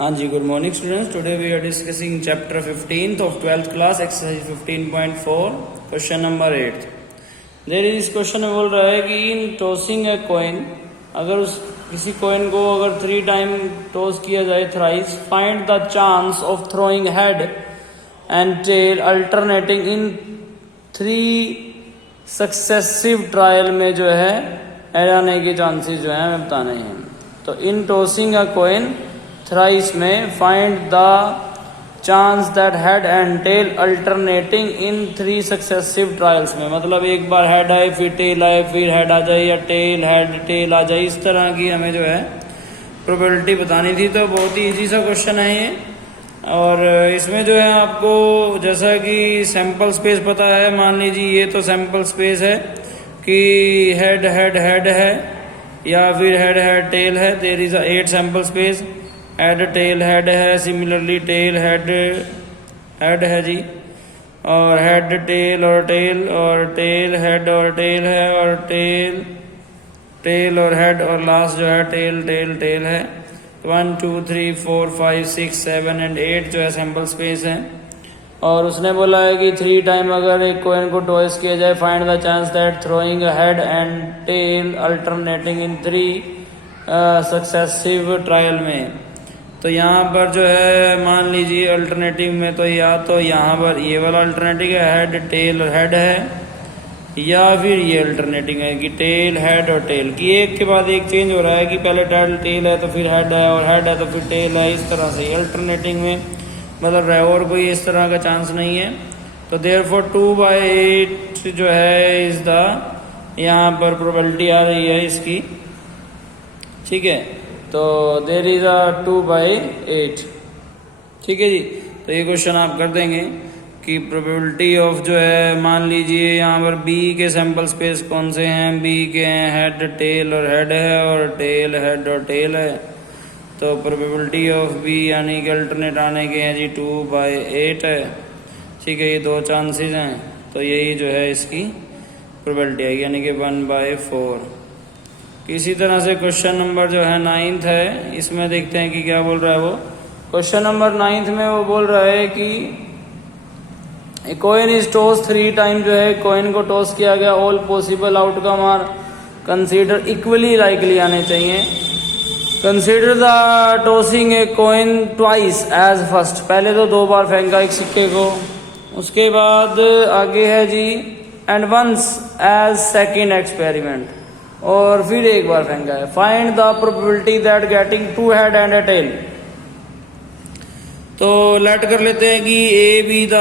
हाँ जी, good morning students. Today we are discussing chapter 15 of 12th class exercise 15.4 question number 8। There is इस question में बोल रहा है कि इन टॉसिंग ए कॉइन, अगर उस किसी कॉइन को अगर 3 टाइम टॉस किया जाए thrice, find the chance of throwing head and tail alternating in 3 successive trial में जो है हेड आने के चांसेस जो है हमें बताने हैं। तो in tossing a coin thrice में find the chance that head and tail alternating in 3 successive trials में, मतलब एक बार हेड आए फिर टेल आए फिर हेड आ जाए या टेल हेड टेल आ जाए, इस तरह की हमें जो है प्रोबेबिलिटी बतानी थी। तो बहुत ही इजी सा क्वेश्चन है ये, और इसमें जो है आपको जैसा कि सैंपल स्पेस पता है, मान लीजिए ये तो सैंपल स्पेस है कि हेड हेड हेड है या फिर हेड हेड टेल है। There is 8 sample space, head tail head है, सिमिलरली टेल हेड हेड है जी, और हेड टेल और टेल हेड और टेल है, और टेल टेल और हेड, और लास्ट जो है टेल टेल टेल है। 1 2 3 4 5 6 7 एंड 8 जो है सैंपल स्पेस है। और उसने बोला है कि 3 टाइम अगर एक कॉइन को टॉस किया जाए, find the chance that throwing head and tail alternating in 3 successive trial में। तो यहाँ पर जो है मान लीजिए अल्टरनेटिव में तो या तो यहाँ पर ये वाला अल्टरनेटिव है हेड टेल और हेड है, या फिर ये अल्टरनेटिव है कि टेल हेड और टेल की एक के बाद एक चेंज हो रहा है कि पहले टेल है तो फिर हेड है, और हेड है तो फिर टेल है। इस तरह से अल्टरनेटिव में मतलब है, और कोई इस तरह का चांस नहीं है। तो देयरफॉर 2/8 जो है इस द यहाँ पर प्रोबेबिलिटी आ रही है इसकी, ठीक है। तो देयर इज 2/8, ठीक है जी। तो ये क्वेश्चन आप कर देंगे कि प्रोबेबिलिटी ऑफ जो है, मान लीजिए यहाँ पर बी के सैंपल स्पेस कौन से हैं, बी के हैं हेड टेल और हेड है, और टेल हेड और टेल है। तो प्रोबेबिलिटी ऑफ बी यानी कि अल्टरनेट आने के हैं जी 2/8 है, ठीक है। ये 2 चांसेस हैं, तो यही जो है इसकी प्रोबेबिलिटी आएगी, यानी कि 1/4। इसी तरह से क्वेश्चन नंबर जो है 9th है, इसमें देखते हैं कि क्या बोल रहा है वो। क्वेश्चन नंबर 9th में वो बोल रहा है कि कॉइन इज टॉस 3 टाइम, जो है कॉइन को टॉस किया गया, all possible outcome are consider equally likely आने चाहिए। Consider the tossing a coin twice as first, पहले तो 2 बार फेंका एक सिक्के को, उसके बाद आगे है जी and once as second experiment, और फिर एक बार फेंका है। Find the probability that getting 2 head and a tail. तो लेट कर लेते हैं कि ए बी द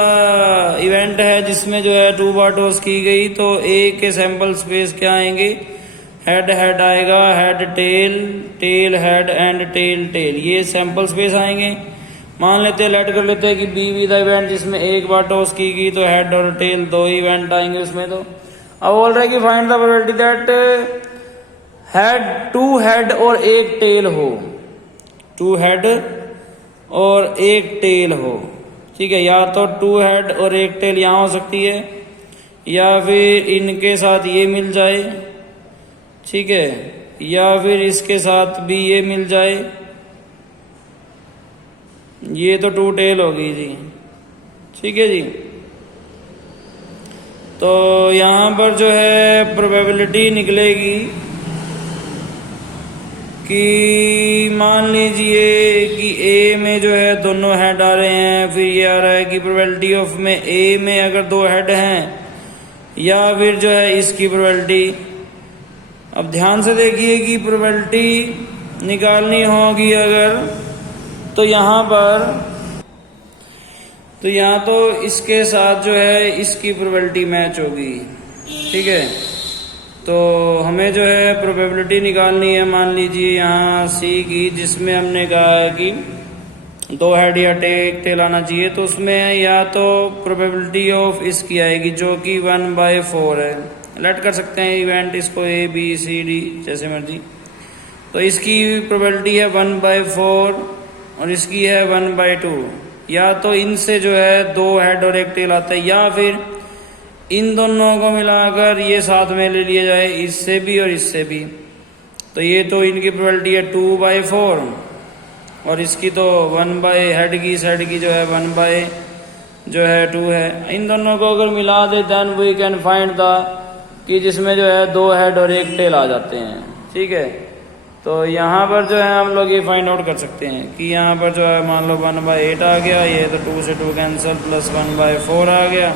इवेंट है जिसमें जो है 2 बार टॉस की गई। तो ए के सैंपल स्पेस क्या आएंगे, हेड हेड आएगा, head tail tail head and tail tail, ये सैंपल स्पेस आएंगे। मान लेते हैं, लेट कर लेते हैं कि बी द इवेंट जिसमें एक बार टॉस की गई, तो हेड और टेल 2 इवेंट आएंगे उसमें। तो अब बोल रहा है कि find the probability that head 2 head और 1 टेल हो, 2 हेड और 1 टेल हो, ठीक है। या तो 2 हेड और 1 टेल यहाँ हो सकती है, या फिर इनके साथ ये मिल जाए, ठीक है, या फिर इसके साथ भी ये मिल जाए, ये तो 2 टेल होगी जी, ठीक है जी। तो यहाँ पर जो है प्रोबेबिलिटी निकलेगी कि मान लीजिए कि ए में जो है दोनों हेड आ रहे हैं, फिर ये आ रहा है कि प्रोबेबिलिटी ऑफ में ए में अगर 2 हेड हैं, या फिर जो है इसकी प्रोबेबिलिटी। अब ध्यान से देखिए कि प्रोबेबिलिटी निकालनी होगी अगर, तो यहाँ पर तो यहाँ तो इसके साथ जो है इसकी प्रोबेबिलिटी मैच होगी, ठीक है। तो हमें जो है प्रोबेबिलिटी निकालनी है, मान लीजिए यहाँ सी की, जिसमें हमने कहा है कि 2 हेड या टेल आना चाहिए। तो उसमें या तो प्रोबेबिलिटी ऑफ इसकी आएगी जो कि 1/4 है। लेट कर सकते हैं इवेंट इसको A B C D जैसे मर्जी। तो इसकी प्रोबेबिलिटी है 1/4 और इसकी है 1/2। या तो इनसे जो है 2 हेड और 1 टेल आता है, या फिर इन दोनों को मिलाकर ये साथ में ले लिया जाए, इससे भी और इससे भी। तो ये तो इनकी प्रोबेबिलिटी है 2/4, और इसकी तो 1/, हेड की, इस हेड की जो है 1/2 है। इन दोनों को अगर मिला दे then we can find the, कि जिसमें जो है 2 हेड और 1 टेल आ जाते हैं। ठीक है, तो यहाँ पर जो है हम लोग ये फाइंड आउट कर सकते हैं कि यहाँ पर जो है मान लो 1/8 आ गया, ये तो 2 से 2 कैंसिल, प्लस 1/4 आ गया,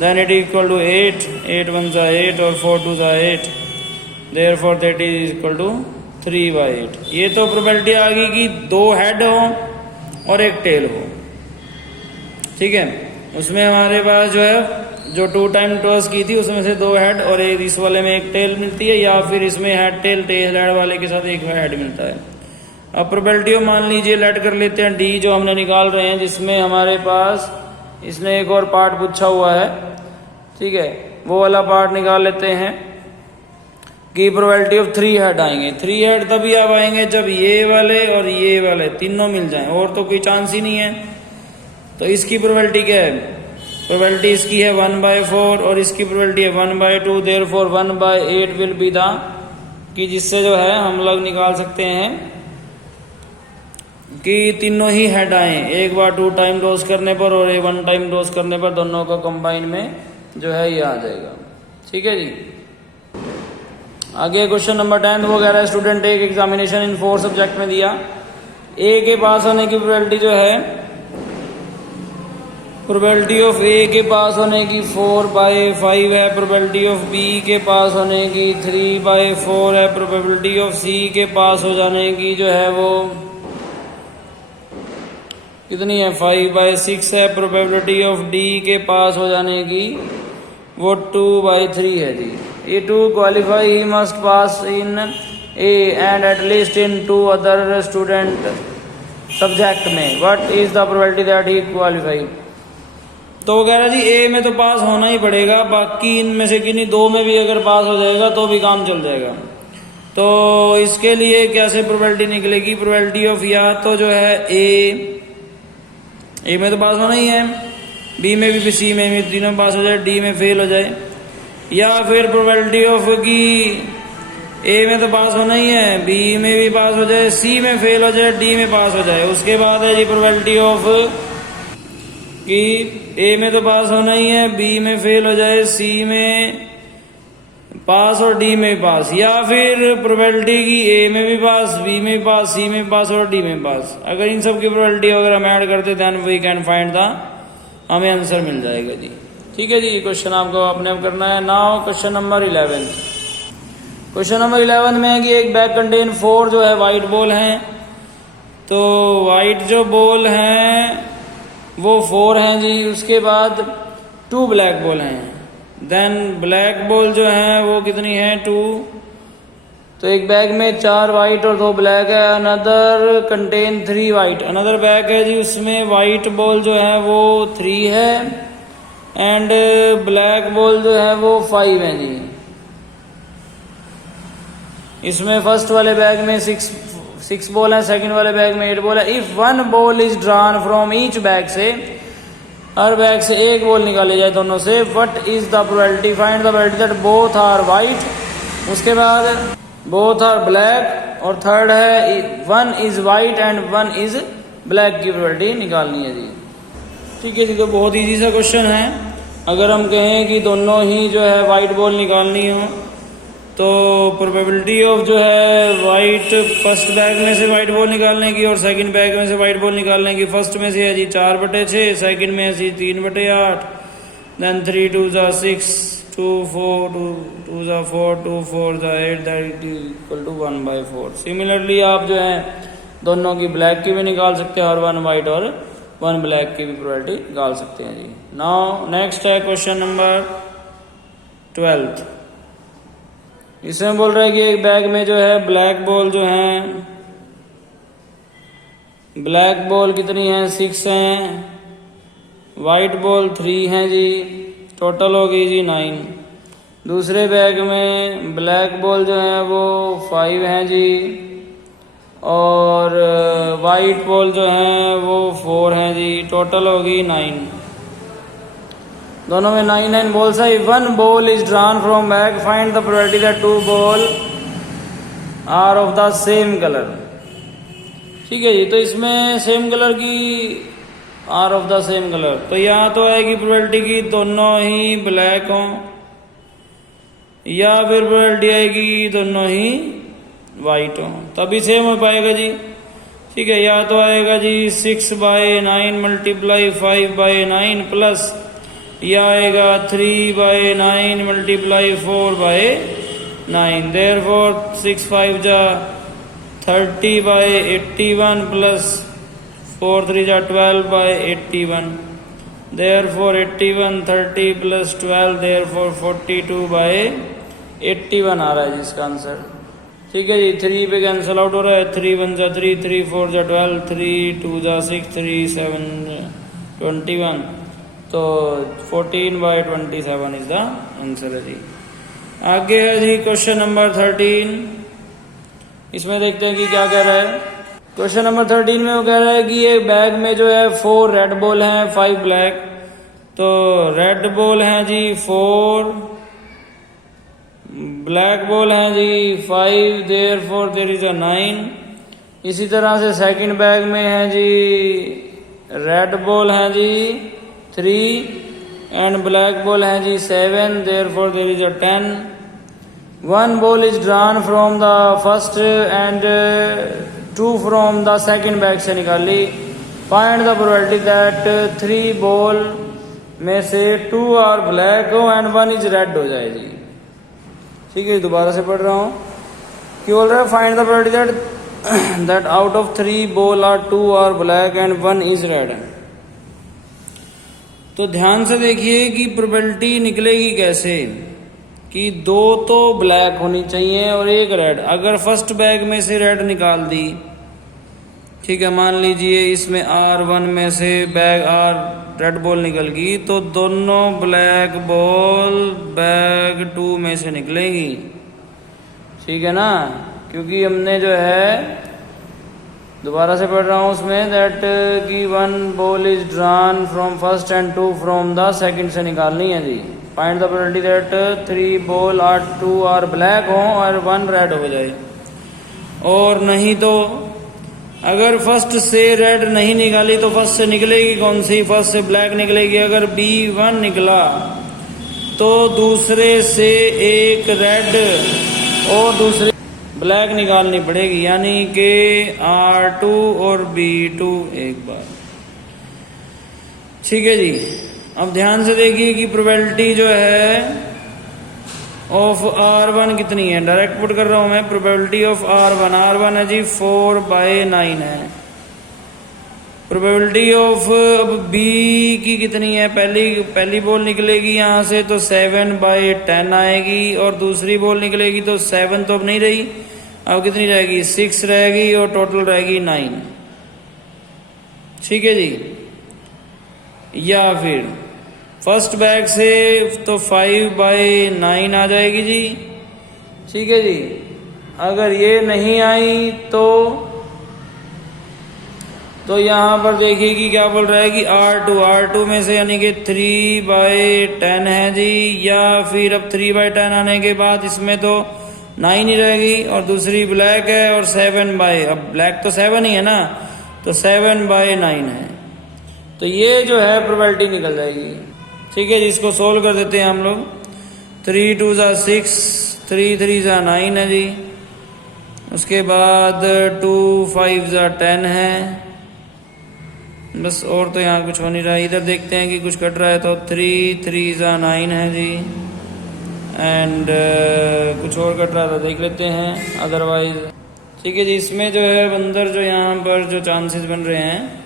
देन इट इक्वल टू 8, 8 1 जा 8 और 4 2 जा 8, therefore that is equal to 3/8। ये तो प्रोबेबिलिटी आ गई कि 2 हेड हो और 1 टेल हो। ठीक है, उसमें हमारे पास जो है जो 2 टाइम टॉस की थी उसमें से 2 हेड और एक इस वाले में 1 टेल मिलती है, या फिर इसमें हेड टेल हेड वाले के साथ 1 हेड मिलता है। अब प्रोबेबिलिटी मान लीजिए लेट कर लेते हैं डी जो हमने निकाल रहे हैं, जिसमें हमारे पास इसने एक और पार्ट पूछा हुआ है। ठीक है, वो वाला पार्ट निकाल लेते हैं कि प्रोबेबिलिटी ऑफ 3 हेड आएंगे। 3 हेड तभी आप आएंगे जब ये वाले और ये वाले तीनों मिल जाएं, और तो कोई चांस ही नहीं है। तो इसकी प्रोबेबिलिटी क्या है? प्रोबेबिलिटी इसकी है 1/4 और इसकी प्रोबेबिलिटी है 1/2, देयरफॉर 1/8 विल बी द, कि जिससे जो है हम लोग निकाल सकते हैं कि तीनों ही हेड आए, एक बार 2 टाइम डोज करने पर और 1 टाइम डोज करने पर, दोनों का कंबाइन में जो है ये आ जाएगा। ठीक है जी, आगे क्वेश्चन नंबर 10 वो कह रहा है स्टूडेंट एक एग्जामिनेशन इन 4 सब्जेक्ट में दिया, ए के पास होने की प्रोबेबिलिटी जो है, प्रोबेबिलिटी ऑफ ए के पास होने की 4/5 है, प्रोबेबिलिटी ऑफ बी के पास होने की 3/4 है, प्रोबेबिलिटी ऑफ सी के पास हो जाने की जो है वो कितनी है 5/6 है, प्रोबेबिलिटी ऑफ डी के पास हो जाने की वो 2/3 है जी। A to qualify he must pass in A and at least in 2 other student subject में, what is the probability that he qualify. तो वो कह रहा जी ए में तो पास होना ही पड़ेगा, बाकी इनमें से किन्हीं 2 में भी अगर पास हो जाएगा तो भी काम चल जाएगा। तो इसके लिए कैसे प्रोबेबिलिटी निकलेगी? प्रोबेबिलिटी ऑफ या तो जो है ए में तो पास होना ही है, बी में भी, सी में भी, तीनों पास हो जाए, डी में फेल हो जाए, या फिर प्रोबेबिलिटी ऑफ की ए में तो पास होना ही है, बी में भी पास हो जाए, सी में फेल हो जाए, डी में पास हो जाए। उसके बाद है जी प्रोबेबिलिटी ऑफ कि ए में तो पास होना ही है, बी में फेल हो जाए, सी में पास और डी में पास, या फिर प्रोबेबिलिटी की ए में भी पास, बी में भी पास, सी में पास और डी में पास। अगर इन सब की प्रोबेबिलिटी अगर हम ऐड करते then we can find the, हमें आंसर मिल जाएगा जी। ठीक है जी, क्वेश्चन आपको अपने आप करना है। Now question number 11। Question number 11 में है कि एक बैग कंटेन 4 जो है वाइट बॉल हैं, तो वाइट जो बॉल हैं वो 4 हैं जी। उसके बाद 2 ब्लैक बॉल हैं, देन ब्लैक बॉल जो है वो कितनी है 2। तो एक बैग में 4 वाइट और 2 ब्लैक है। Another contain 3 white, another bag है जी उसमें वाइट बॉल जो है वो 3 है एंड ब्लैक बॉल जो है वो 5 है जी। इसमें फर्स्ट वाले बैग में 6 बॉल है, सेकंड वाले बैग में 8 बॉल है। If 1 ball is drawn from each bag, से हर बैग से 1 बॉल निकाले जाए दोनों से, what is the probability, find the probability that both are white. उसके बाद बोथ आर ब्लैक, और थर्ड है 1 is white and 1 is black की प्रोबेबिलिटी निकालनी है जी। ठीक है जी, तो बहुत ईजी सा क्वेश्चन है। अगर हम कहें कि दोनों ही जो है वाइट बॉल निकालनी हो, तो प्रोबेबिलिटी ऑफ जो है वाइट फर्स्ट बैग में से वाइट बॉल निकालने की और सेकंड बैग में से वाइट बॉल निकालने की, फर्स्ट में से है जी 4/6, सेकंड में है जी 3/8, देन 3 2 जा 6, 2 4 2 जा 4, 2 4 जा 8, that is equal to 1/4। Similarly आप जो है दोनों की ब्लैक की भी निकाल सकते हैं और 1 वाइट और 1 ब्लैक की भी प्रोबेबिलिटी निकाल सकते हैं जी। नाउ नेक्स्ट है क्वेश्चन नंबर 12। इसमें बोल रहा है कि एक बैग में जो है ब्लैक बॉल जो है, ब्लैक बॉल कितनी है 6 हैं, वाइट बॉल 3 हैं जी, टोटल हो गई जी 9। दूसरे बैग में ब्लैक बॉल जो है वो 5 हैं जी, और वाइट बॉल जो है वो 4 हैं जी, टोटल हो गई 9। दोनों में 9 बॉल्स है। If 1 ball is drawn from bag, find the probability that 2 ball are of the same colour. ठीक है जी। तो इसमें सेम कलर की are of the same colour, तो यहाँ तो आएगी प्रोबेबिलिटी की दोनों ही ब्लैक हों, या फिर प्रोबेबिलिटी आएगी दोनों ही वाइट हों, तभी सेम हो पाएगा जी। ठीक है, या तो आएगा जी 6/9 मल्टीप्लाई 5/9 प्लस, या आएगा 3/9 मल्टीप्लाई 4/9। देयरफॉर 6 5 जा 30/81 प्लस 4 3 जा 12/81। देयरफॉर 81 30 प्लस 12 देयरफॉर 42/81 आ रहा है जी इसका आंसर। ठीक है जी, 3 पे कैंसिल आउट हो रहा है, 3 1 जा 3 3 4 जा 12 3 2 जा 6 3 7 21, तो 14/27 इज द आंसर है जी। आगे है जी क्वेश्चन नंबर 13। इसमें देखते हैं कि क्या कह रहा है। क्वेश्चन नंबर 13 में वो कह रहा है कि एक बैग में जो है 4 रेड बॉल हैं 5 ब्लैक। तो रेड बॉल हैं जी 4, ब्लैक बॉल हैं जी 5, देयरफॉर देयर इज अ 9। इसी तरह से सेकंड बैग में है जी रेड बॉल हैं जी 3 एंड ब्लैक बॉल हैं जी 7, therefore there is a 10। One ball is drawn from the first and 2 from the second bag से निकाली। Find the probability that 3 ball में से 2 are black and 1 is red हो जाएगी। ठीक है, दोबारा से पढ़ रहा हूँ कि बोल रहा है find the probability that out of 3 ball are 2 are black and 1 is red। तो ध्यान से देखिए कि प्रोबेबिलिटी निकलेगी कैसे, कि 2 तो ब्लैक होनी चाहिए और 1 रेड। अगर फर्स्ट बैग में से रेड निकाल दी, ठीक है, मान लीजिए इसमें R1 में से बैग रेड बॉल निकल गई, तो दोनों ब्लैक बॉल बैग 2 में से निकलेगी। ठीक है ना, क्योंकि हमने जो है दोबारा से पढ़ रहा हूँ उसमें दैट कि 1 ball is drawn from first and 2 from the second से निकालनी है जी। Find the probability that 3 ball are 2 are black हो और 1 रेड हो जाए। और नहीं तो अगर फर्स्ट से रेड नहीं निकाली तो फर्स्ट से निकलेगी कौन सी, फर्स्ट से ब्लैक निकलेगी। अगर B1 निकला तो दूसरे से एक रेड और दूसरे ब्लैक निकालनी पड़ेगी, यानी कि R2 और B2 एक बार। ठीक है जी, अब ध्यान से देखिए कि प्रोबेबिलिटी जो है ऑफ R1 कितनी है। डायरेक्ट पुट कर रहा हूं मैं, प्रोबेबिलिटी ऑफ R1 है जी 4/9 है। प्रोबेबिलिटी ऑफ B की कितनी है, पहली बॉल निकलेगी यहां से तो 7/10 आएगी, और दूसरी बॉल निकलेगी तो 7 तो अब नहीं रही, अब कितनी रहेगी 6 रहेगी, और टोटल रहेगी 9। ठीक है जी, या फिर फर्स्ट बैग से तो 5/9 आ जाएगी जी। ठीक है जी, अगर ये नहीं आई तो यहां पर देखिए कि क्या बोल रहा है कि R2 में से यानी कि 3/10 है जी, या फिर अब 3/10 आने के बाद इसमें तो 9 ही रहेगी, और दूसरी ब्लैक है और 7/, अब ब्लैक तो 7 ही है ना, तो 7/9 है। तो ये जो है प्रोबेबिलिटी निकल जाएगी। ठीक है जी, इसको सोल्व कर देते हैं हम लोग। 3 2 जा 6, 3 3 जा 9 है जी, उसके बाद 2 5 जा 10 है, बस और तो यहाँ कुछ हो नहीं रहा। इधर देखते हैं कि कुछ कट रहा है, तो 3 3 जा 9 है जी, एंड कुछ और कट रहा था देख लेते हैं अदरवाइज। ठीक है जी, इसमें जो है अंदर जो यहाँ पर जो चांसेस बन रहे हैं,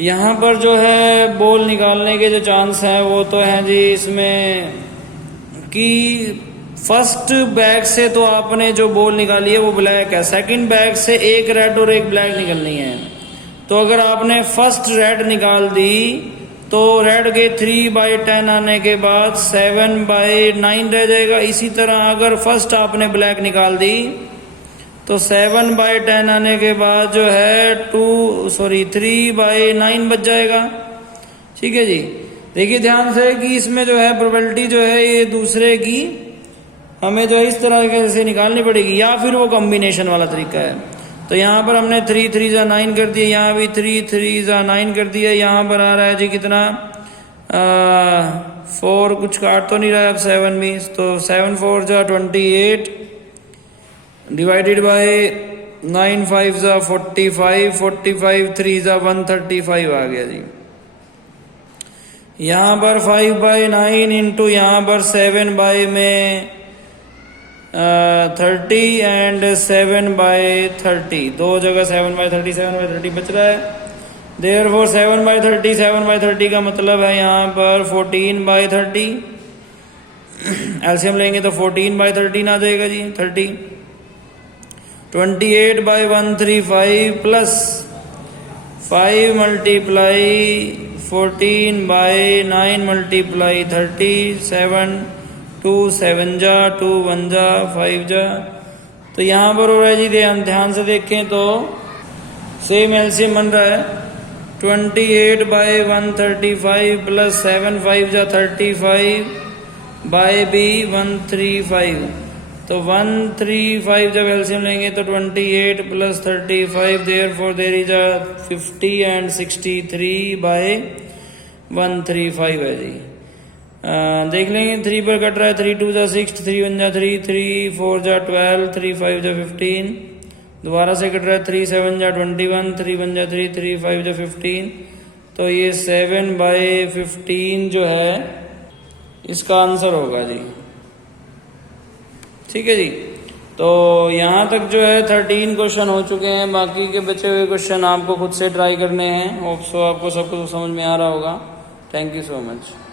यहाँ पर जो है बॉल निकालने के जो चांस हैं वो तो हैं जी इसमें कि फर्स्ट बैग से तो आपने जो बॉल निकाली है वो ब्लैक है, सेकंड बैग से एक रेड और एक ब्लैक निकलनी है। तो अगर आपने फर्स्ट रेड निकाल दी तो रेड के 3/10 आने के बाद 7/9 रह जाएगा। इसी तरह अगर फर्स्ट आपने ब्लैक निकाल दी तो 7/10 आने के बाद जो है 3/9 बच जाएगा। ठीक है जी, देखिए ध्यान से कि इसमें जो है प्रोबेबिलिटी जो है ये दूसरे की हमें जो है इस तरह से निकालनी पड़ेगी, या फिर वो कॉम्बिनेशन वाला तरीका है। तो यहाँ पर हमने 3 3 जा 9 कर दिया, यहाँ भी 3 3 जा 9 कर दिया। यहाँ पर आ रहा है जी कितना 4 कुछ काट तो नहीं रहा है अब 7 भी, तो 7 4 जा 28 डिवाइडेड बाय 9 5 जा 45 45 3 जा 135 आ गया जी। यहाँ पर 5/9 इंटू यहाँ पर 7 में 30 एंड 7/30, दो जगह 7/30 बच रहा है। देयरफॉर 7/30 का मतलब है यहाँ पर 14/30, एलसीएम लेंगे तो 14/13 आ जाएगा जी 30। 28/135 प्लस 5 मल्टीप्लाई 14/9 मल्टीप्लाई 30, 7 2 7 जा 2 1 जा 5 जा। तो यहाँ पर हो रहा है जी, ध्यान से देखें तो सेम एलसीएम बन रहा है 28/135 प्लस 7 5 जा 35 बाय बी 135। तो 135 जब एलसीएम लेंगे तो 28 plus 35, therefore there is a 50 and 63/135 है जी। देख लेंगे 3 पर कट रहा है, 3 2 जा 6, 3 1 जा 3, 3 4 जा 12, 3 5 जा 15, दोबारा से कट रहा है 3 7 जा 21, 3 1 जा 3, 3 5 जा 15। तो ये 7/15 जो है इसका आंसर होगा जी। ठीक है जी, तो यहाँ तक जो है 13 क्वेश्चन हो चुके हैं, बाकी के बचे हुए क्वेश्चन आपको खुद से ट्राई करने हैं। होप सो आपको सब कुछ समझ में आ रहा होगा। Thank you so much.